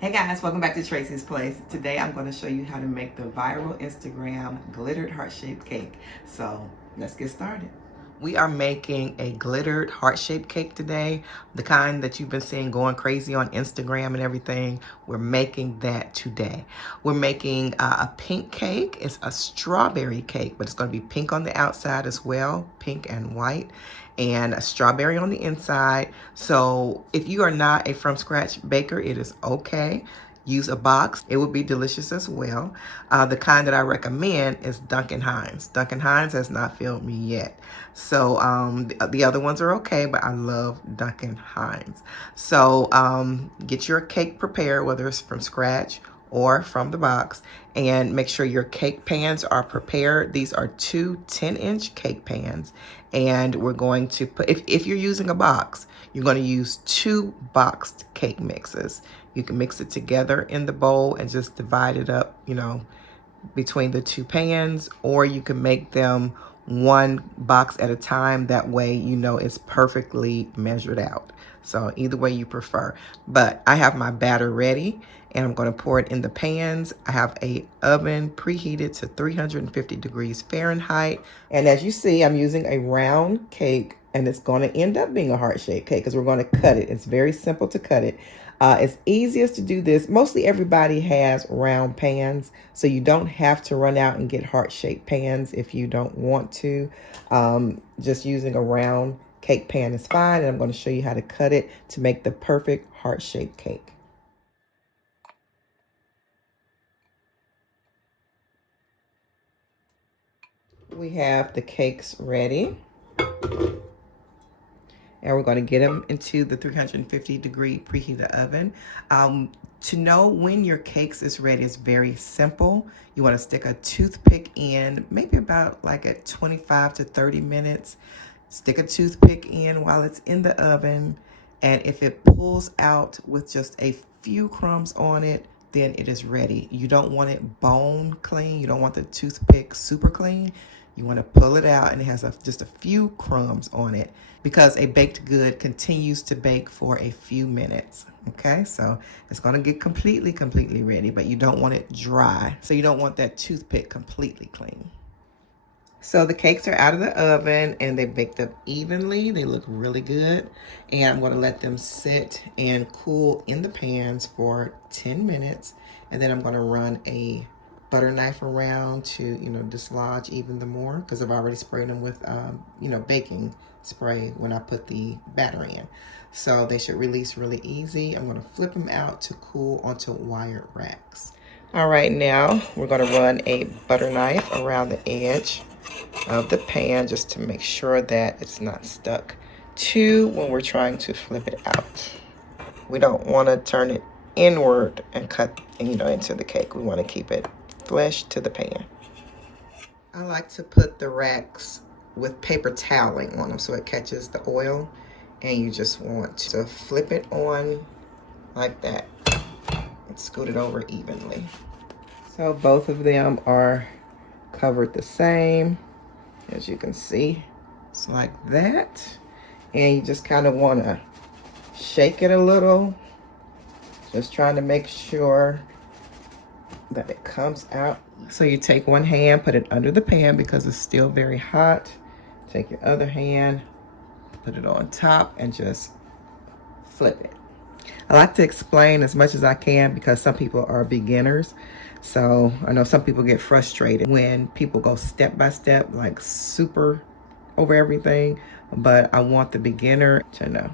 Hey guys, welcome back to Tracie's Place. Today I'm going to show you how to make the viral Instagram glittered heart-shaped cake. So let's get started. We are making a glittered heart-shaped cake today, the kind that you've been seeing going crazy on Instagram and everything. We're making that today. We're making a pink cake. It's a strawberry cake, but it's going to be pink on the outside as well, pink and white, and a strawberry on the inside. So if you are not a from scratch baker, it is okay. Use a box. It would be delicious as well. The kind that I recommend is Duncan Hines. Duncan Hines has not failed me yet. So the other ones are okay, but I love Duncan Hines. So get your cake prepared, whether it's from scratch or from the box, and make sure your cake pans are prepared. These are two 10-inch cake pans, and we're going to put, if you're using a box, you're going to use two boxed cake mixes. You can mix it together in the bowl and just divide it up, you know, between the two pans, or you can make them one box at a time. That way, you know, it's perfectly measured out. So either way you prefer. But I have my batter ready, and I'm going to pour it in the pans. I have a oven preheated to 350 degrees Fahrenheit. And as you see, I'm using a round cake, and it's going to end up being a heart-shaped cake because we're going to cut it. It's very simple to cut it. It's easiest to do this. Mostly everybody has round pans, so you don't have to run out and get heart-shaped pans if you don't want to. Just using a round cake pan is fine, and I'm going to show you how to cut it to make the perfect heart-shaped cake. We have the cakes ready, and we're going to get them into the 350 degree preheated oven. To know when your cakes is ready is very simple. You want to stick a toothpick in, maybe about like at 25 to 30 minutes. Stick a toothpick in while it's in the oven, and if it pulls out with just a few crumbs on it, then it is ready. You don't want it bone clean. You don't want the toothpick super clean. You want to pull it out and it has just a few crumbs on it, because a baked good continues to bake for a few minutes. Okay, so it's going to get completely ready, but you don't want it dry. So you don't want that toothpick completely clean. So the cakes are out of the oven and they baked up evenly. They look really good. And I'm going to let them sit and cool in the pans for 10 minutes. And then I'm going to run a butter knife around to, you know, dislodge even the more, because I've already sprayed them with, you know, baking spray when I put the batter in. So they should release really easy. I'm going to flip them out to cool onto wired racks. All right, now we're going to run a butter knife around the edge of the pan just to make sure that it's not stuck to when we're trying to flip it out. We don't want to turn it inward and cut, you know, into the cake. We want to keep it flush to the pan. I like to put the racks with paper toweling on them so it catches the oil, and you just want to flip it on like that and scoot it over evenly. So both of them are covered the same. As you can see, it's like that. And you just kind of want to shake it a little, just trying to make sure that it comes out. So you take one hand, put it under the pan because it's still very hot. Take your other hand, put it on top, and just flip it. I like to explain as much as I can because some people are beginners. So I know some people get frustrated when people go step by step, like super over everything, but I want the beginner to know.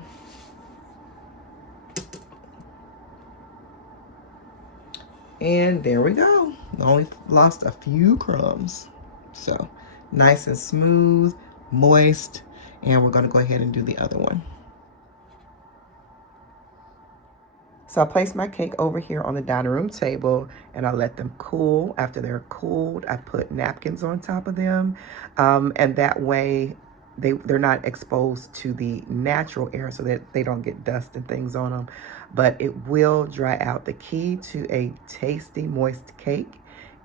And there we go. Only lost a few crumbs. So nice and smooth, moist, and we're going to go ahead and do the other one. So I placed my cake over here on the dining room table, and I let them cool. After they're cooled, I put napkins on top of them, and that way they're not exposed to the natural air so that they don't get dust and things on them, but it will dry out. The key to a tasty, moist cake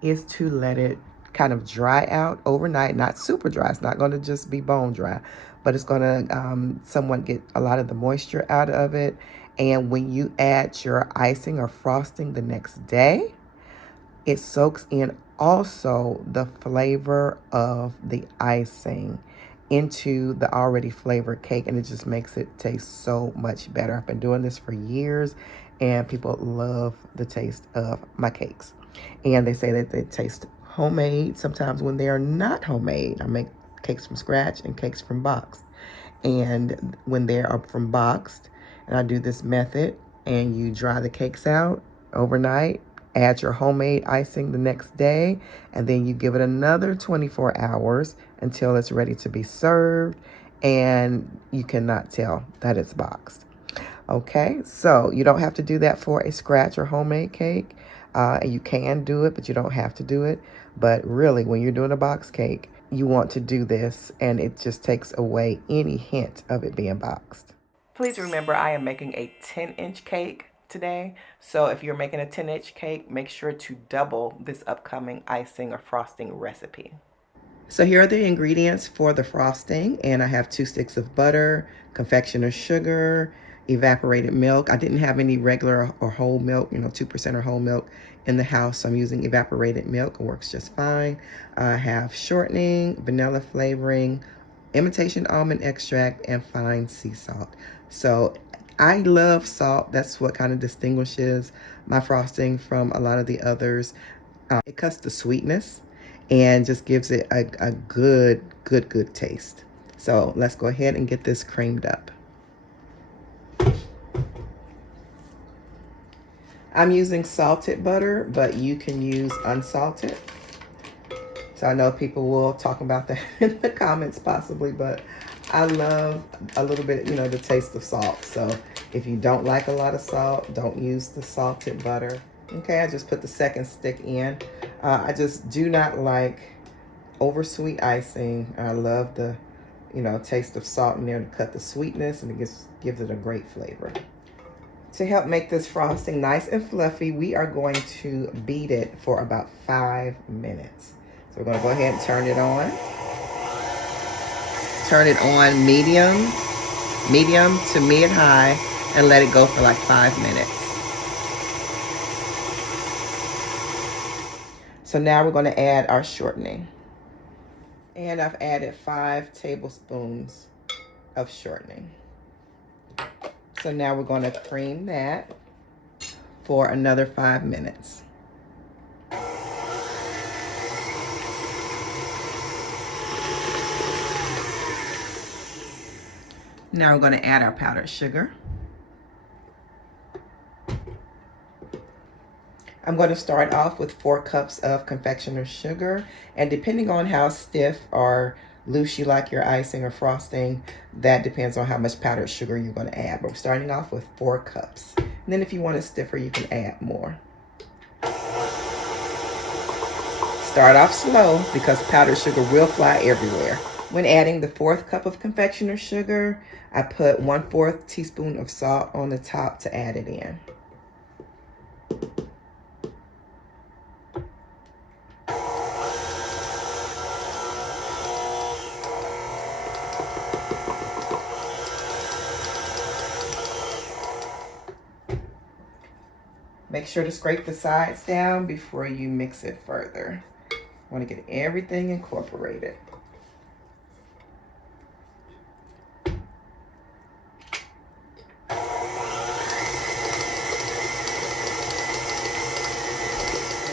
is to let it kind of dry out overnight, not super dry. It's not going to just be bone dry, but it's going to somewhat get a lot of the moisture out of it. And when you add your icing or frosting the next day, it soaks in also the flavor of the icing into the already flavored cake, and it just makes it taste so much better. I've been doing this for years, and people love the taste of my cakes. And they say that they taste homemade sometimes when they are not homemade. I make cakes from scratch and cakes from boxed. And when they are from boxed, and I do this method, and you dry the cakes out overnight, add your homemade icing the next day, and then you give it another 24 hours until it's ready to be served, and you cannot tell that it's boxed. Okay, so you don't have to do that for a scratch or homemade cake. You can do it, but you don't have to do it. But really, when you're doing a box cake, you want to do this, and it just takes away any hint of it being boxed. Please remember, I am making a 10-inch cake today. So if you're making a 10-inch cake, make sure to double this upcoming icing or frosting recipe. So here are the ingredients for the frosting, and I have 2 sticks of butter, confectioner's sugar, evaporated milk. I didn't have any regular or whole milk, 2% or whole milk in the house, so I'm using evaporated milk. It works just fine. I have shortening, vanilla flavoring, imitation almond extract, and fine sea salt. So I love salt. That's what kind of distinguishes my frosting from a lot of the others. It cuts the sweetness and just gives it a good taste. So let's go ahead and get this creamed up. I'm using salted butter, but you can use unsalted. So I know people will talk about that in the comments possibly, but I love a little bit, the taste of salt. So if you don't like a lot of salt, don't use the salted butter. Okay, I just put the second stick in. I just do not like oversweet icing. I love the, taste of salt in there to cut the sweetness, and it gives it a great flavor. To help make this frosting nice and fluffy, we are going to beat it for about 5 minutes. So we're going to go ahead and turn it on. Turn it on medium to mid-high, and let it go for like 5 minutes. So now we're going to add our shortening. And I've added 5 tablespoons of shortening. So now we're going to cream that for another 5 minutes. Now we're going to add our powdered sugar. I'm going to start off with 4 cups of confectioner's sugar, and depending on how stiff or loose you like your icing or frosting, that depends on how much powdered sugar you're going to add. But we're starting off with 4 cups. And then if you want it stiffer, you can add more. Start off slow because powdered sugar will fly everywhere. When adding the 4th cup of confectioner's sugar, I put 1/4 teaspoon of salt on the top to add it in. Make sure to scrape the sides down before you mix it further. Want to get everything incorporated.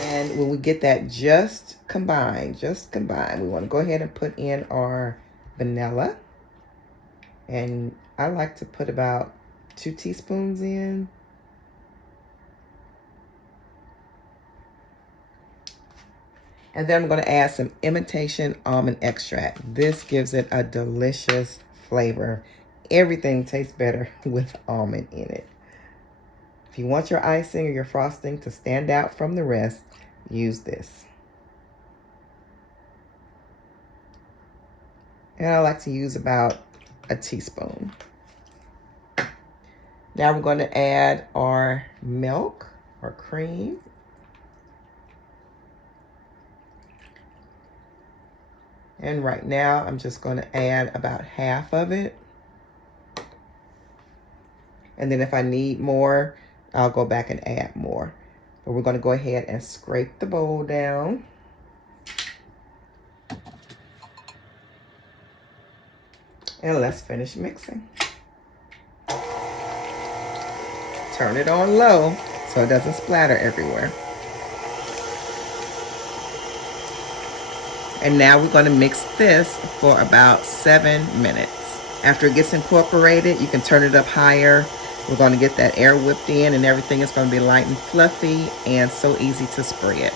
And when we get that just combined, we want to go ahead and put in our vanilla. And I like to put about 2 teaspoons in. And then I'm going to add some imitation almond extract. This gives it a delicious flavor. Everything tastes better with almond in it. If you want your icing or your frosting to stand out from the rest, use this. And I like to use about a teaspoon. Now we're going to add our milk or cream. And right now, I'm just going to add about half of it. And then if I need more, I'll go back and add more. But we're going to go ahead and scrape the bowl down. And let's finish mixing. Turn it on low so it doesn't splatter everywhere. And now we're going to mix this for about 7 minutes. After it gets incorporated, you can turn it up higher. We're going to get that air whipped in and everything is going to be light and fluffy and so easy to spread.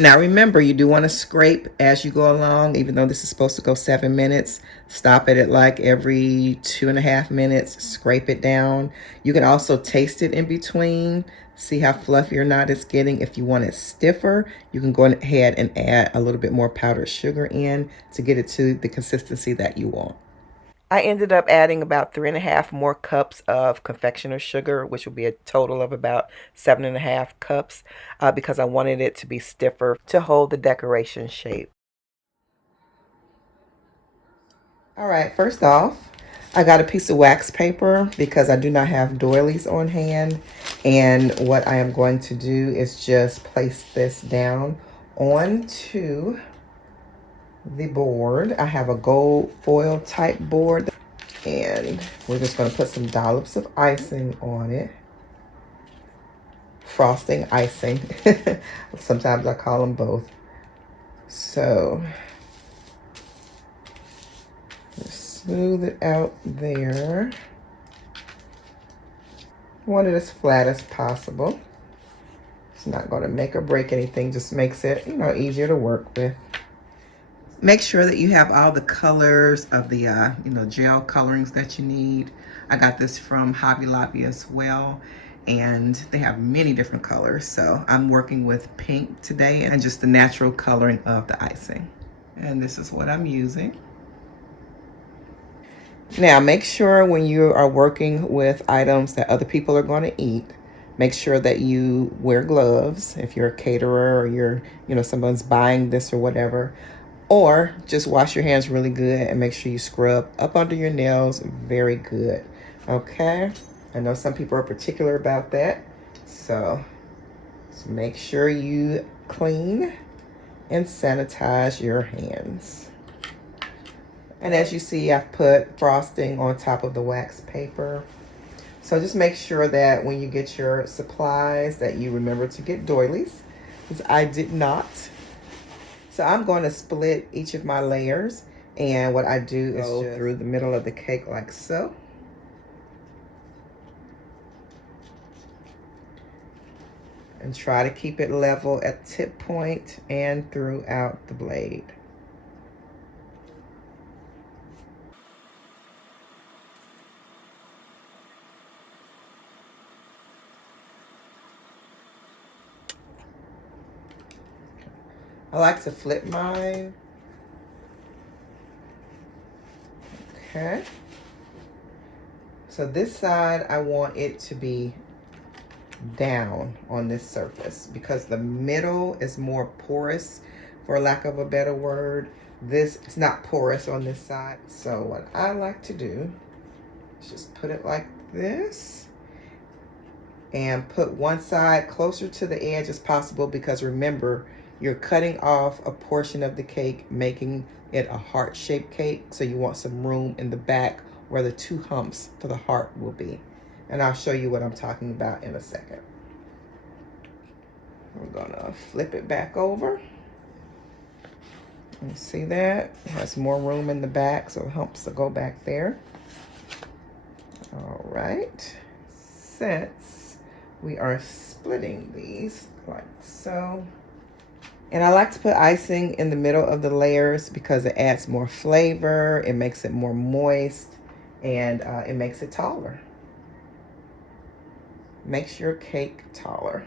Now remember, you do want to scrape as you go along, even though this is supposed to go 7 minutes. Stop it at like every 2.5 minutes, scrape it down. You can also taste it in between, see how fluffy or not it's getting. If you want it stiffer, you can go ahead and add a little bit more powdered sugar in to get it to the consistency that you want. I ended up adding about 3.5 more cups of confectioner's sugar, which will be a total of about 7.5 cups because I wanted it to be stiffer to hold the decoration shape. All right, first off, I got a piece of wax paper because I do not have doilies on hand. And what I am going to do is just place this down onto the board. I have a gold foil type board and we're just going to put some dollops of icing on it. Frosting icing. Sometimes I call them both. So just smooth it out there. I want it as flat as possible. It's not going to make or break anything, just makes it, easier to work with. Make sure that you have all the colors of the, gel colorings that you need. I got this from Hobby Lobby as well, and they have many different colors. So I'm working with pink today and just the natural coloring of the icing. And this is what I'm using. Now, make sure when you are working with items that other people are going to eat, make sure that you wear gloves if you're a caterer or you're, someone's buying this or whatever. Or just wash your hands really good and make sure you scrub up under your nails very good. Okay? I know some people are particular about that. So just make sure you clean and sanitize your hands. And as you see, I've put frosting on top of the wax paper. So just make sure that when you get your supplies that you remember to get doilies, because I did not. So I'm going to split each of my layers, and what I do is go through the middle of the cake like so. And try to keep it level at the tip point and throughout the blade. I like to flip mine. Okay. So this side, I want it to be down on this surface because the middle is more porous, for lack of a better word. This is not porous on this side. So what I like to do is just put it like this and put one side closer to the edge as possible, because remember, you're cutting off a portion of the cake, making it a heart-shaped cake. So you want some room in the back where the 2 humps for the heart will be. And I'll show you what I'm talking about in a second. We're gonna flip it back over. You see that? It has more room in the back, so the humps will go back there. All right. Since we are splitting these like so. And I like to put icing in the middle of the layers because it adds more flavor, it makes it more moist, and it makes it taller. Makes your cake taller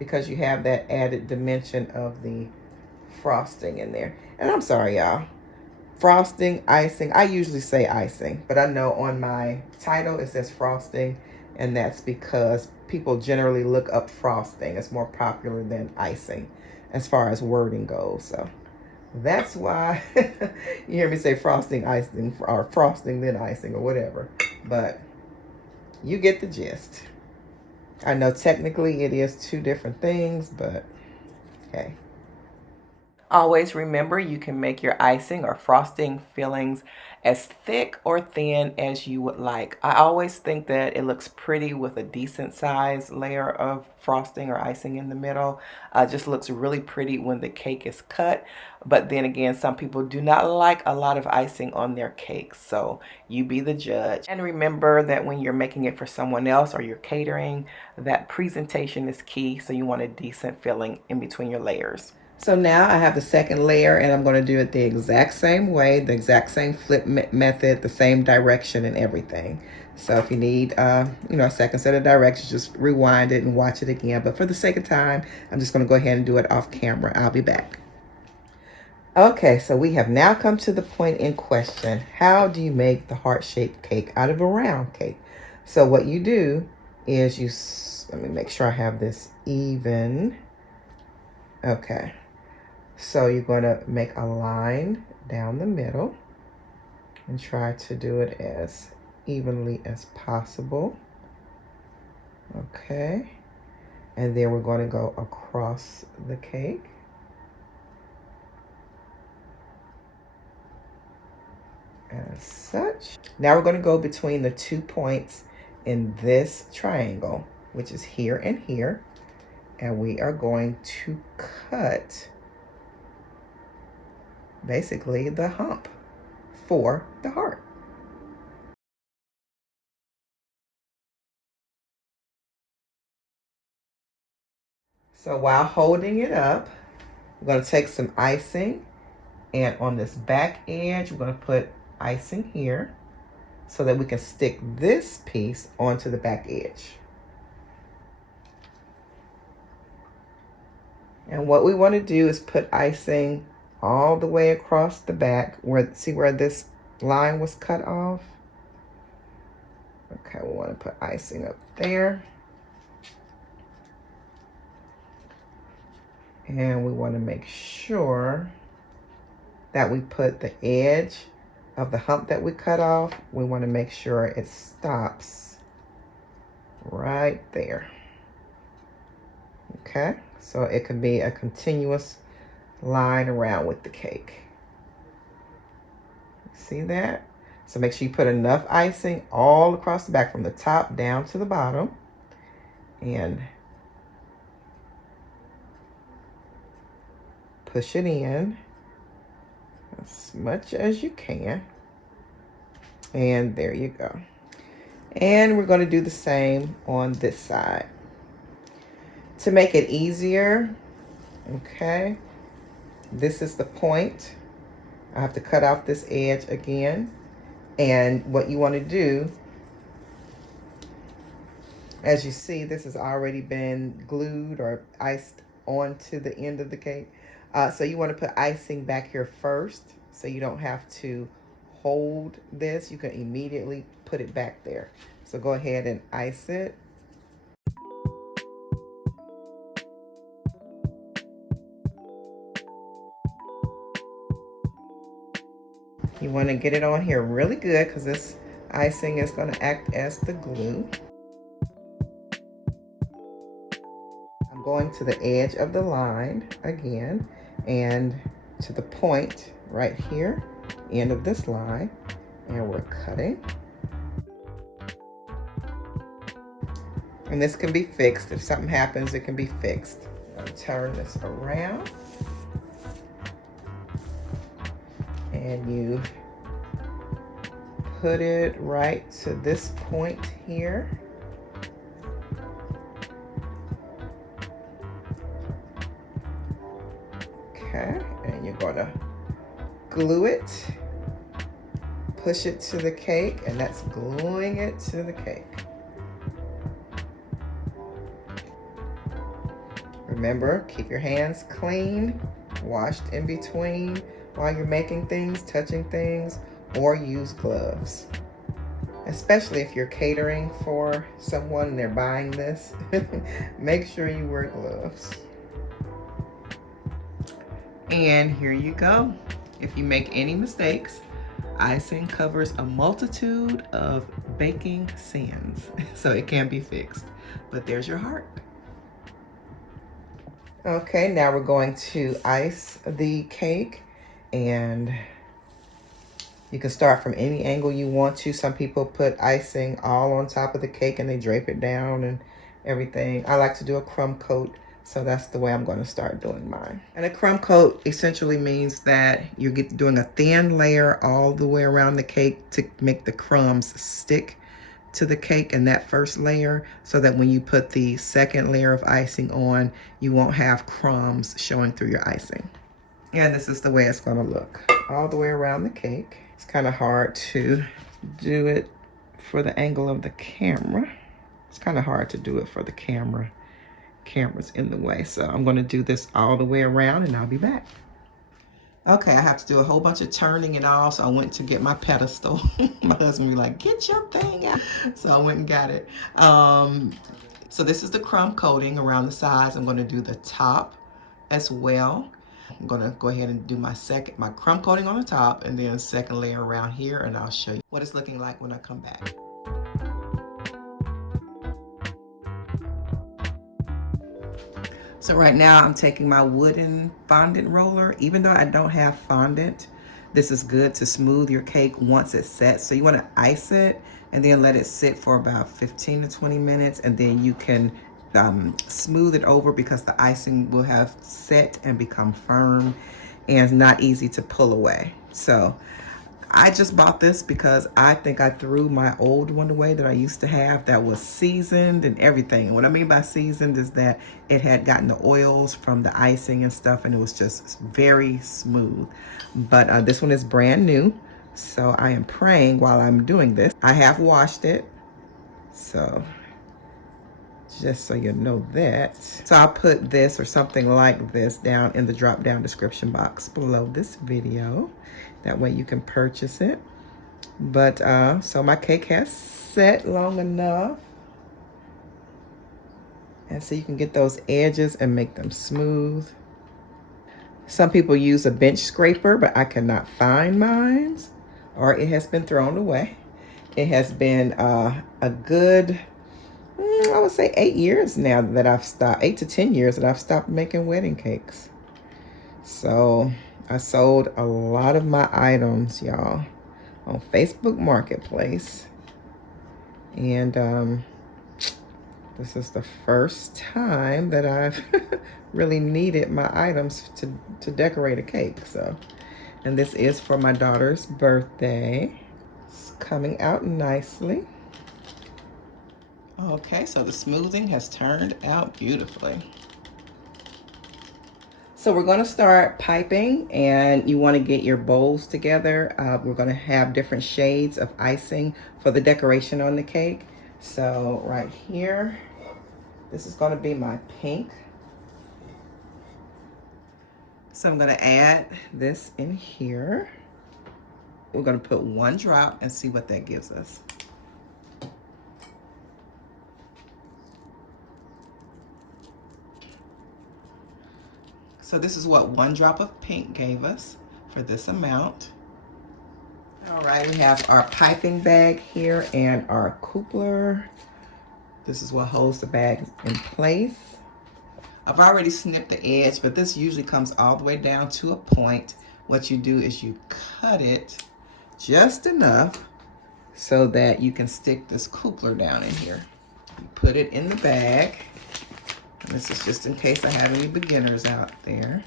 because you have that added dimension of the frosting in there. And I'm sorry, y'all. Frosting, icing, I usually say icing, but I know on my title it says frosting, and that's because people generally look up frosting. It's more popular than icing as far as wording goes. So That's why you hear me say frosting, icing, or frosting then icing, or whatever. But you get the gist. I know technically it is two different things, but hey. Always remember, you can make your icing or frosting fillings as thick or thin as you would like. I always think that it looks pretty with a decent size layer of frosting or icing in the middle. Just looks really pretty when the cake is cut. But then again, some people do not like a lot of icing on their cakes, so you be the judge. And remember that when you're making it for someone else or you're catering, that presentation is key, so you want a decent filling in between your layers. So now I have the second layer, and I'm going to do it the exact same way, the exact same flip method, the same direction and everything. So if you need, a second set of directions, just rewind it and watch it again. But for the sake of time, I'm just going to go ahead and do it off camera. I'll be back. Okay, so we have now come to the point in question. How do you make the heart-shaped cake out of a round cake? So what you do is let me make sure I have this even. Okay. So you're going to make a line down the middle and try to do it as evenly as possible. Okay. And then we're going to go across the cake. As such. Now we're going to go between the 2 points in this triangle, which is here and here. And we are going to cut basically the hump for the heart. So while holding it up, we're going to take some icing, and on this back edge, we're going to put icing here so that we can stick this piece onto the back edge. And what we want to do is put icing all the way across the back. See where this line was cut off? Okay, we want to put icing up there. And we want to make sure that we put the edge of the hump that we cut off. We want to make sure it stops right there. Okay, so it can be a continuous line around with the cake. See that? So make sure you put enough icing all across the back from the top down to the bottom, and push it in as much as you can. And there you go. And we're going to do the same on this side. To make it easier, okay, this is the point. I have to cut off this edge again. And what you want to do, as you see, this has already been glued or iced onto the end of the cake. So you want to put icing back here first, so you don't have to hold this. You can immediately put it back there. So go ahead and ice it. You want to get it on here really good, because this icing is going to act as the glue. I'm going to the edge of the line again, and to the point right here, end of this line, and we're cutting. And this can be fixed. If something happens, it can be fixed. I'm going to turn this around. And you put it right to this point here. Okay, and you're gonna glue it, push it to the cake, and that's gluing it to the cake. Remember, keep your hands clean, washed in between while you're making things, touching things, or use gloves. Especially if you're catering for someone and they're buying this, make sure you wear gloves. And here you go. If you make any mistakes, icing covers a multitude of baking sins, so it can be fixed. But there's your heart. Okay, now we're going to ice the cake, and you can start from any angle you want to. Some people put icing all on top of the cake and they drape it down and everything. I like to do a crumb coat, so that's the way I'm going to start doing mine. And a crumb coat essentially means that you're doing a thin layer all the way around the cake to make the crumbs stick to the cake in that first layer, so that when you put the second layer of icing on, you won't have crumbs showing through your icing. And this is the way it's going to look all the way around the cake. It's kind of hard to do it for the angle of the camera. It's kind of hard to do it for the camera. Camera's in the way. So I'm going to do this all the way around and I'll be back. Okay, I have to do a whole bunch of turning and all, so I went to get my pedestal. My husband be like, get your thing out. So I went and got it. So this is the crumb coating around the sides. I'm going to do the top as well. I'm going to go ahead and do my crumb coating on the top, and then second layer around here, and I'll show you what it's looking like when I come back. So right now I'm taking my wooden fondant roller. Even though I don't have fondant, this is good to smooth your cake once it's set. So you want to ice it and then let it sit for about 15 to 20 minutes, and then you can smooth it over, because the icing will have set and become firm and not easy to pull away. So I just bought this because I think I threw my old one away that I used to have that was seasoned and everything. And what I mean by seasoned is that it had gotten the oils from the icing and stuff, and it was just very smooth. But this one is brand new, so I am praying while I'm doing this. I have washed it, so just so you know that. So I'll put this or something like this down in the drop down description box below this video. That way you can purchase it. But so my cake has set long enough. And so you can get those edges and make them smooth. Some people use a bench scraper, but I cannot find mine, or it has been thrown away. It has been a good, I would say 8 years now that I've stopped, 8 to 10 years that I've stopped making wedding cakes. So I sold a lot of my items, y'all, on Facebook Marketplace. And this is the first time that I've really needed my items to decorate a cake. So, and this is for my daughter's birthday. It's coming out nicely. Okay, so the smoothing has turned out beautifully. So we're going to start piping, and you want to get your bowls together. We're going to have different shades of icing for the decoration on the cake. So right here, this is going to be my pink. So I'm going to add this in here. We're going to put 1 drop and see what that gives us. So this is what 1 drop of pink gave us for this amount. All right, we have our piping bag here and our coupler. This is what holds the bag in place. I've already snipped the edge, but this usually comes all the way down to a point. What you do is you cut it just enough so that you can stick this coupler down in here. You put it in the bag. This is just in case I have any beginners out there.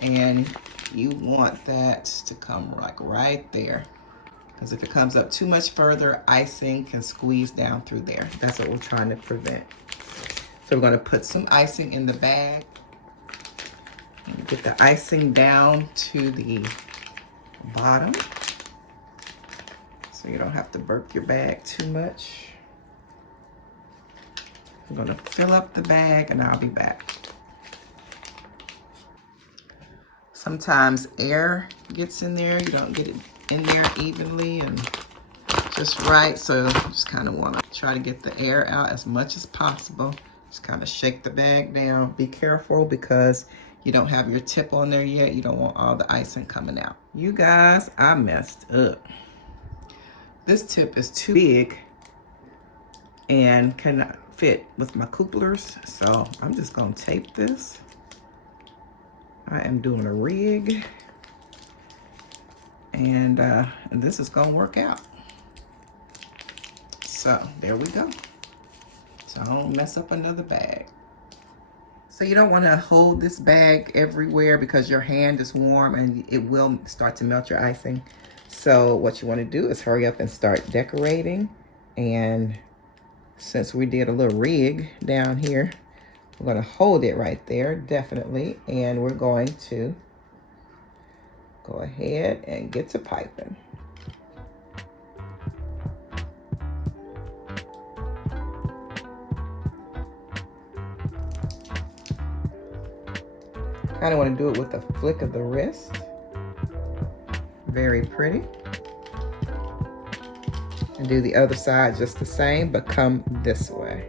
And you want that to come like right there. Because if it comes up too much further, icing can squeeze down through there. That's what we're trying to prevent. So we're going to put some icing in the bag. And get the icing down to the bottom, so you don't have to burp your bag too much. I'm going to fill up the bag and I'll be back. Sometimes air gets in there. You don't get it in there evenly and just right. So you just kind of want to try to get the air out as much as possible. Just kind of shake the bag down. Be careful because you don't have your tip on there yet. You don't want all the icing coming out. You guys, I messed up. This tip is too big and cannot fit with my couplers, so I'm just gonna tape this. I am doing a rig, and this is gonna work out. So there we go. So I don't mess up another bag. So you don't want to hold this bag everywhere because your hand is warm and it will start to melt your icing. So what you want to do is hurry up and start decorating. And since we did a little rig down here, we're going to hold it right there, definitely. And we're going to go ahead and get to piping. Kind of want to do it with a flick of the wrist. Very pretty. And do the other side just the same, but come this way.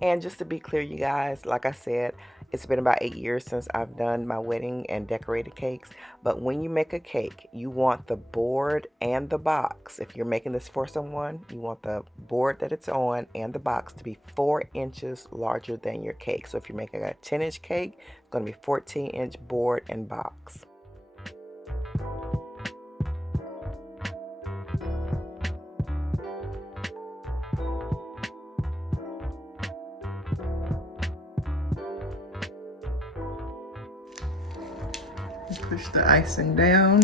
And just to be clear, you guys, like I said, it's been about 8 years since I've done my wedding and decorated cakes. But when you make a cake, you want the board and the box. If you're making this for someone, you want the board that it's on and the box to be 4 inches larger than your cake. So if you're making a 10-inch cake, it's going to be 14-inch board and box. Push the icing down.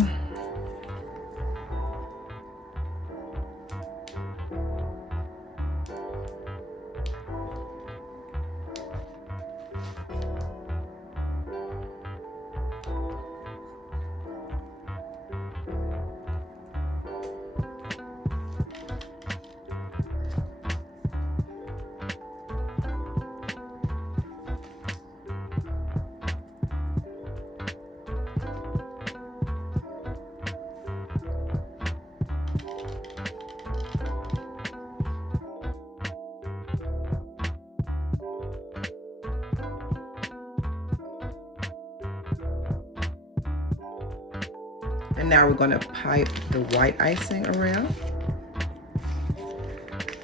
And now we're going to pipe the white icing around.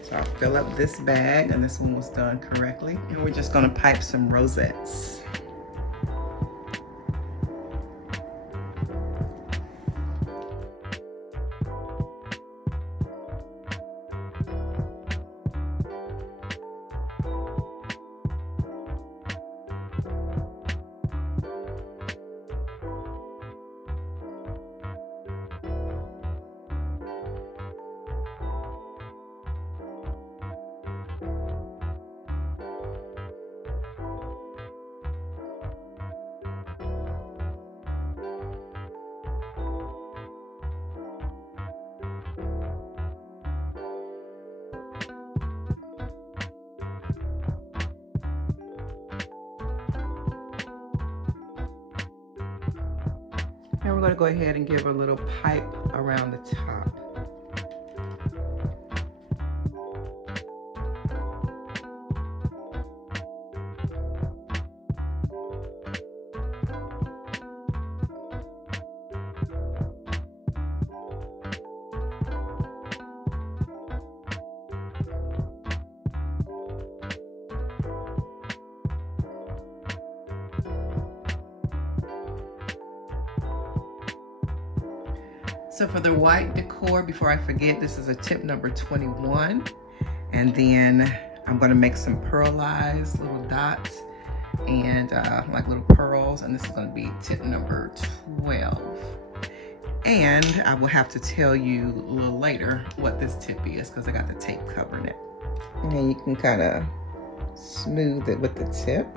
So I'll fill up this bag, and this one was done correctly. And we're just going to pipe some rosettes. And we're going to go ahead and give a little pipe around the top. So for the white decor, before I forget, this is a tip number 21. And then I'm going to make some pearlized little dots and like little pearls. And this is going to be tip number 12. And I will have to tell you a little later what this tip is because I got the tape covering it. And you can kind of smooth it with the tip.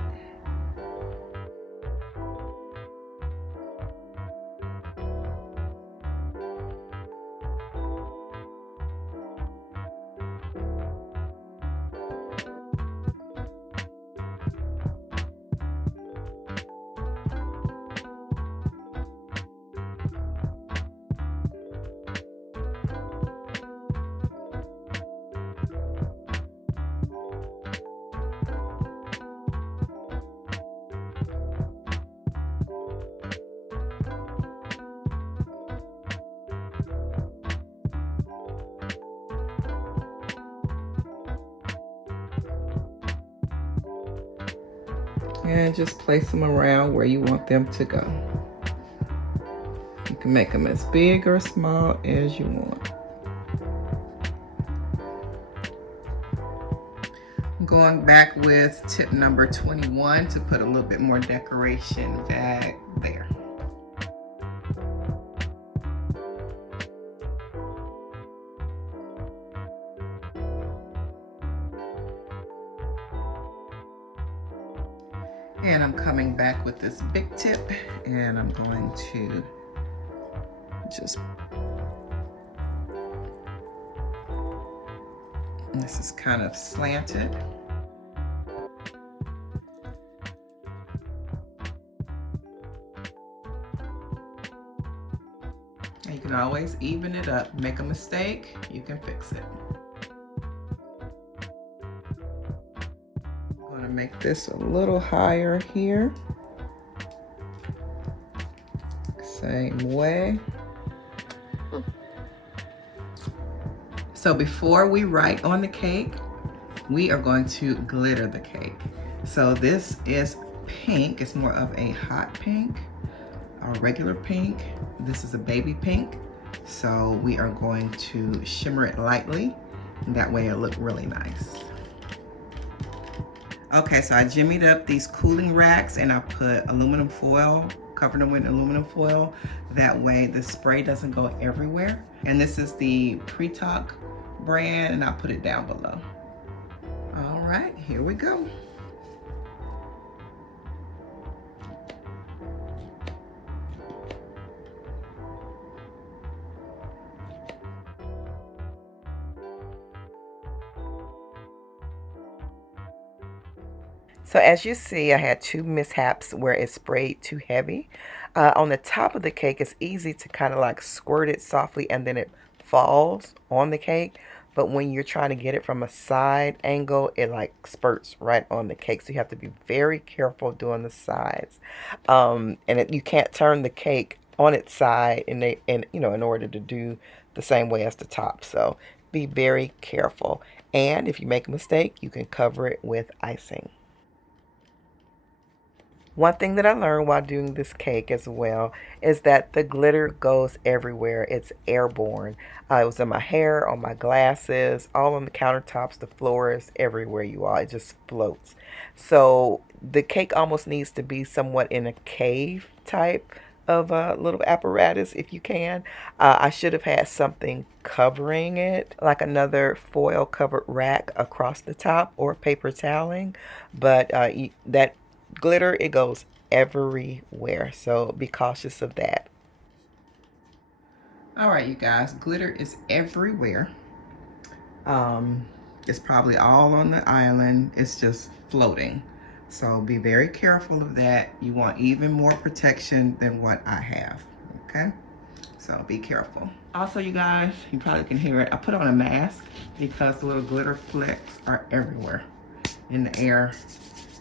And just place them around where you want them to go. You can make them as big or small as you want. Going back with tip number 21 to put a little bit more decoration back there. And I'm coming back with this big tip, and I'm going to just, this is kind of slanted. And you can always even it up. Make a mistake, you can fix it. I'm going to make this a little higher here. Same way. So before we write on the cake, we are going to glitter the cake. So this is pink. It's more of a hot pink, a regular pink. This is a baby pink. So we are going to shimmer it lightly. And that way it'll look really nice. Okay, so I jimmied up these cooling racks and I put aluminum foil, covered them with aluminum foil. That way the spray doesn't go everywhere. And this is the Apricot brand, and I'll put it down below. All right, here we go. So as you see, I had two mishaps where it sprayed too heavy. On the top of the cake, it's easy to kind of like squirt it softly and then it falls on the cake. But when you're trying to get it from a side angle, it like spurts right on the cake. So you have to be very careful doing the sides. You can't turn the cake on its side in order to do the same way as the top. So be very careful. And if you make a mistake, you can cover it with icing. One thing that I learned while doing this cake as well is that the glitter goes everywhere. It's airborne. It was in my hair, on my glasses, all on the countertops, the floors, everywhere you are. It just floats. So the cake almost needs to be somewhat in a cave type of little apparatus if you can. I should have had something covering it, like another foil covered rack across the top or paper toweling, but that glitter, it goes everywhere, so be cautious of that. All right, you guys, glitter is everywhere. It's probably all on the island. It's just floating, so be very careful of that. You want even more protection than what I have. Okay, so be careful. Also, you guys, you probably can hear it, I put on a mask because the little glitter flecks are everywhere in the air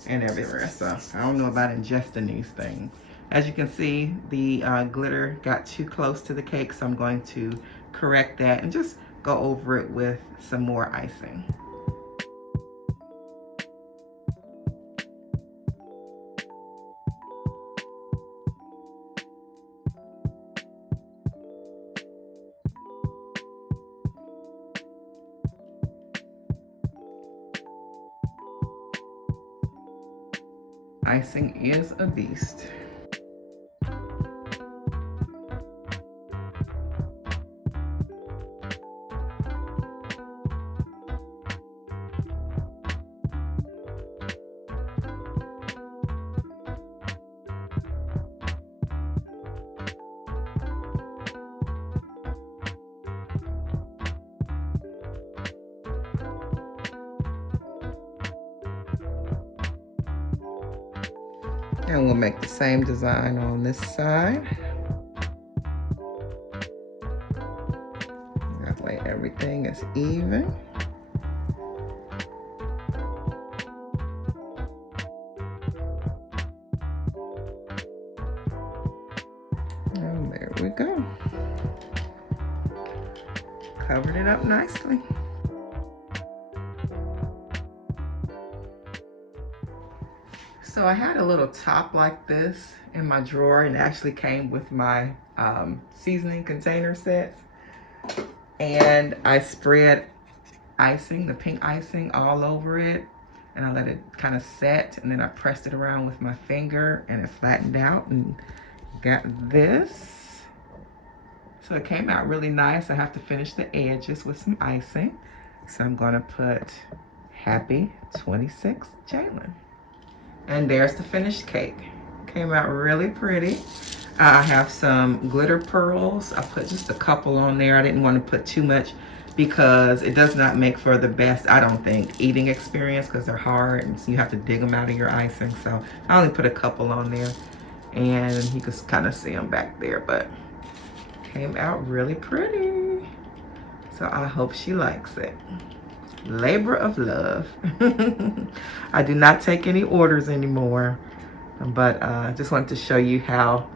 and everywhere. So I don't know about ingesting these things. As you can see, the glitter got too close to the cake, so I'm going to correct that and just go over it with some more icing. Icing is a beast. And we'll make the same design on this side. That way everything is even. And there we go. Covered it up nicely. So I had a little top like this in my drawer, and it actually came with my seasoning container sets. And I spread icing, the pink icing, all over it, and I let it kind of set, and then I pressed it around with my finger and it flattened out and got this. So it came out really nice. I have to finish the edges with some icing. So I'm gonna put Happy 26 Jalen. And there's the finished cake. Came out really pretty. I have some glitter pearls. I put just a couple on there. I didn't want to put too much because it does not make for the best, I don't think, eating experience, because they're hard and so you have to dig them out of your icing. So I only put a couple on there, and you can kind of see them back there, but came out really pretty. So I hope she likes it. Labor of love. I do not take any orders anymore, but just wanted to show you how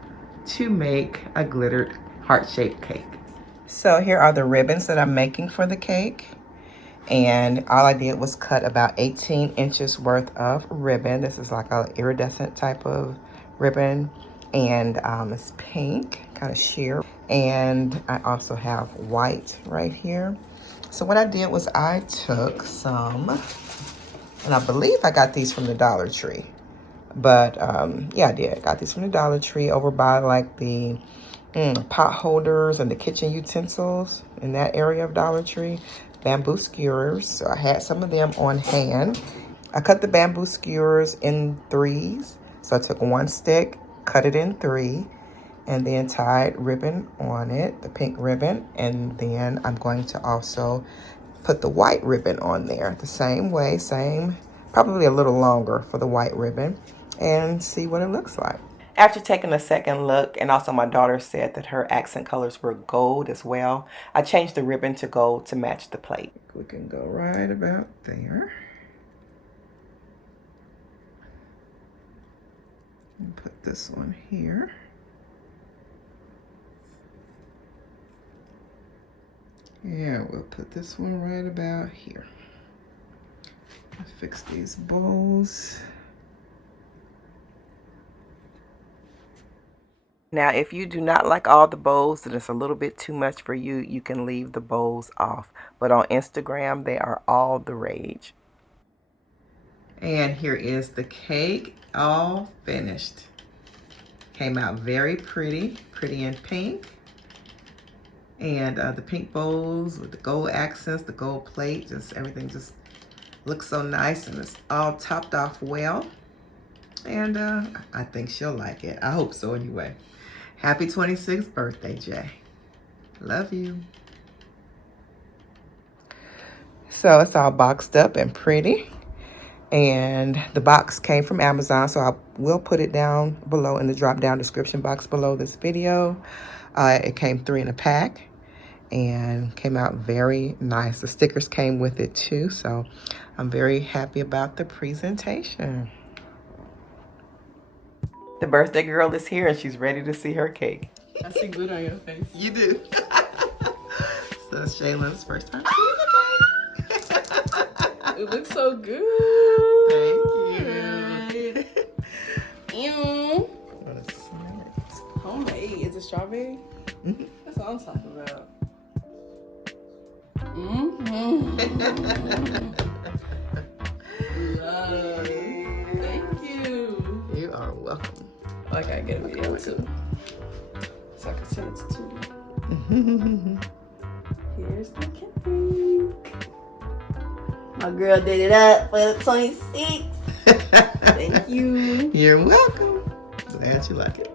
to make a glittered heart-shaped cake. So here are the ribbons that I'm making for the cake, and all I did was cut about 18 inches worth of ribbon. This is like an iridescent type of ribbon, and it's pink, kind of sheer, and I also have white right here. So what I did was I took some, and I believe I got these from the Dollar Tree. But yeah, I did. I got these from the Dollar Tree over by like the pot holders and the kitchen utensils in that area of Dollar Tree. Bamboo skewers. So I had some of them on hand. I cut the bamboo skewers in 3s. So I took one stick, cut it in 3, and then tied ribbon on it, the pink ribbon. And then I'm going to also put the white ribbon on there the same way, probably a little longer for the white ribbon, and see what it looks like. After taking a second look, and also my daughter said that her accent colors were gold as well, I changed the ribbon to gold to match the plate. We can go right about there. And put this one here. Yeah, we'll put this one right about here. I'll fix these bowls. Now, if you do not like all the bows and it's a little bit too much for you, you can leave the bows off. But on Instagram, they are all the rage. And here is the cake, all finished. Came out very pretty, pretty in pink. And the pink bowls with the gold accents, the gold plate, just everything just looks so nice, and it's all topped off well. And I think she'll like it. I hope so anyway. Happy 26th birthday, Jay. Love you. So it's all boxed up and pretty. And the box came from Amazon, so I will put it down below in the drop-down description box below this video. It came 3 in a pack and came out very nice. The stickers came with it too, so I'm very happy about the presentation. The birthday girl is here and she's ready to see her cake. I see glitter on your face. You do. So it's Shaylin's first time seeing the cake. It looks so good. Thank you. Ew. Homemade. Is it strawberry? Mm-hmm. That's what I'm talking about. Mm-hmm. Love. Thank you. You are welcome. Oh, I gotta get a video too, so I can send it to Tote. Here's the cake. My girl did it up for the 26th. Thank you. You're welcome. Glad you like it.